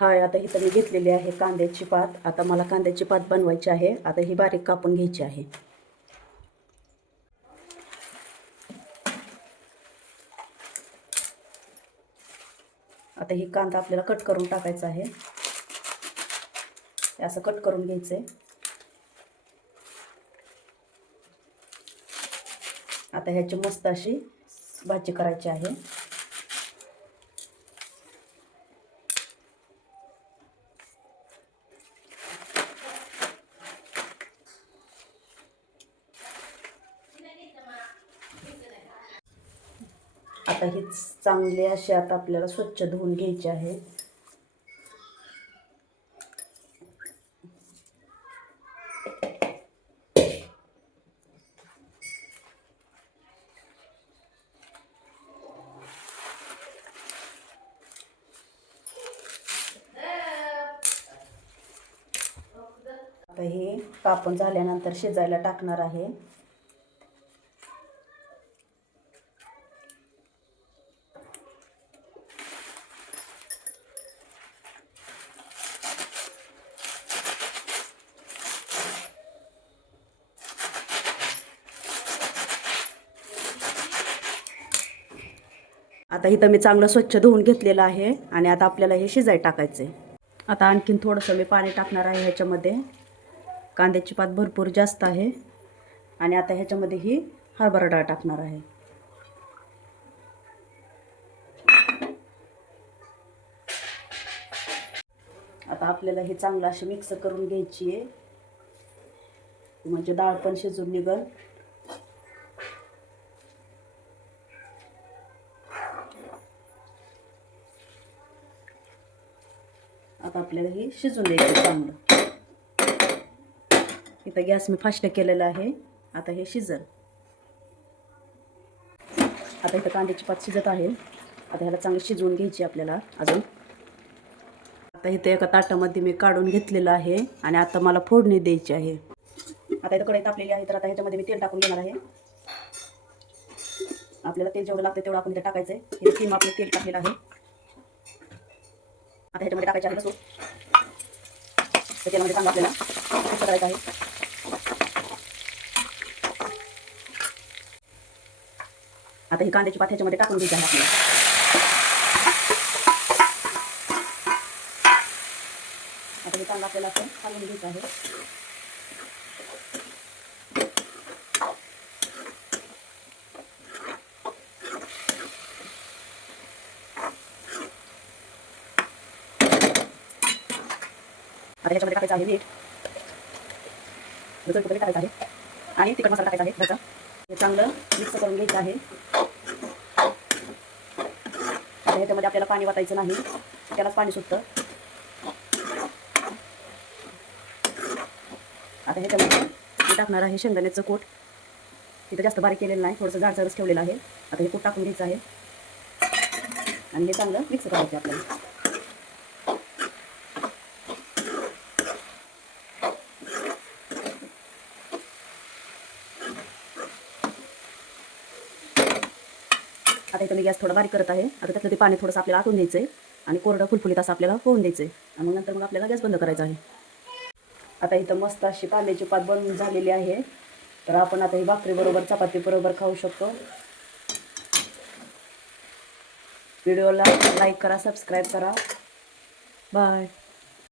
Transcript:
हाय, आता इथं मी घेतलेली आहे कांद्याची पात. आता मला कांद्याची पात बनवायची आहे. आता ही बारीक कापून घ्यायची आहे. आता ही कांदा आपल्याला कट करून टाकायचा आहे. असं कट करून घ्यायचंय. आता ह्याची मस्त अशी भाजी करायची आहे. आता ही चांगली अशी आता आपल्याला स्वच्छ धुवून घ्यायची आहे. आता हे कापून झाल्यानंतर शिजायला टाकणार आहे. आता इथं मी चांगलं स्वच्छ धुवून घेतलेलं आहे आणि आता आपल्याला हे शिजायला टाकायचं आहे. आता आणखीन थोडंसं मी पाणी टाकणार आहे ह्याच्यामध्ये. कांद्याची पात भरपूर जास्त आहे आणि आता ह्याच्यामध्ये ही हरभरा डाळ टाकणार आहे. आता आपल्याला हे चांगलं अशी मिक्स करून घ्यायची आहे, म्हणजे डाळ पण शिजून निघल. आता आपल्याला हे शिजून द्यायचं चांगलं. इथं गॅस मी फास्ट केलेला आहे. आता हे शिजल. आता इथं कांद्याची पात शिजत आहे. आता ह्याला चांगली शिजवून घ्यायची आपल्याला अजून. आता इथे एका ताटामध्ये मी काढून घेतलेलं आहे आणि आता मला फोडणी द्यायची आहे. आता इथं कढई तापलेली आहे, तर आता ह्याच्यामध्ये मी तेल टाकून घेणार आहे. आपल्याला तेल जेवढं लागतं तेवढं आपण इथे टाकायचं आहे. हे किंवा आपलं तेल टाकलेलं आहे. आता ह्याच्यामध्ये टाकायचं आहे लसूण. तेलामध्ये चांगलं आपल्याला मिक्स करायचं आहे. आता ही कांद्याची पात ह्याच्यामध्ये टाकून घ्यायची आहे आपल्याला. आता हे चांगलं आपल्याला असं घालून घ्यायचं आहे. आता ह्याच्यामध्ये टाकायचं आहे मीठ, रुचून टाकायचं आहे आणि तिखट मसाला टाकायचा आहे त्याचा. हे चांगलं मिक्स करून घ्यायचं आहे. आता ह्याच्यामध्ये आपल्याला पाणी वाटायचं नाही, त्यालाच पाणी सुटतं. आता ह्याच्यामध्ये मी टाकणार आहे शेंगदाण्याचं कूट. इथं जास्त बारीक केलेलं नाही, थोडंसं जाडसरच ठेवलेलं आहे. आता हे कूट टाकून घ्यायचं आहे आणि हे चांगलं मिक्स करायचं आपल्याला. आता इथं मी गॅस थोडा बारीक करत आहे. आता त्यातलं ते पाणी थोडंसं आपल्याला आटून द्यायचं आहे आणि कोरडं फुलफुलीत असं आपल्याला होऊन द्यायचं आहे आणि नंतर मग आपल्याला गॅस बंद करायचा आहे. आता इथं मस्त अशी कांद्याची पात बनवून झालेली आहे. तर आपण आता ही भाकरीबरोबर चपातीबरोबर खाऊ शकतो. व्हिडिओला लाईक करा, सबस्क्राईब करा. बाय.